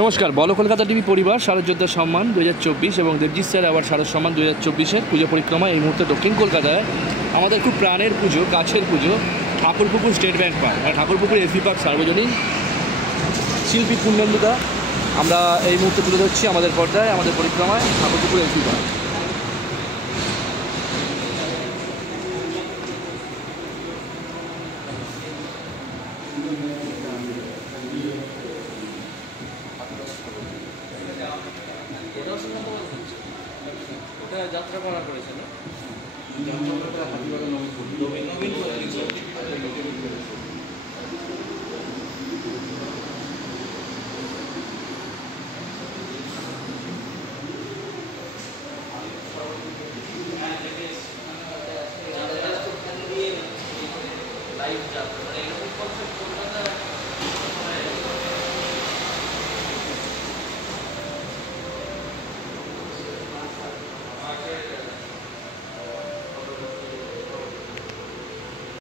নমস্কার, বলো কলকাতা টিভি পরিবার শারদযোদ্ধা সম্মান 2024 এবং দেবজিৎ স্যার আবার শারদ সম্মান 2024-এর পুজো পরিক্রমা এই মুহূর্তে দক্ষিণ কলকাতায় আমাদের খুব প্রাণের পুজো, কাছের পুজো, ঠাকুরপুকুর স্টেট ব্যাংক পার্ক আর ঠাকুরপুকুর এসবি পার্ক সার্বজনীন শিল্পী পুণ্যেন্দুদা আমরা এই মুহূর্তে তুলে ধরছি আমাদের পর্দায়, আমাদের পরিক্রমায় ঠাকুরপুকুর এসবি পার্ক। যাত্রা করা করেছে না লাইভ যাত্রা, মানে এরকম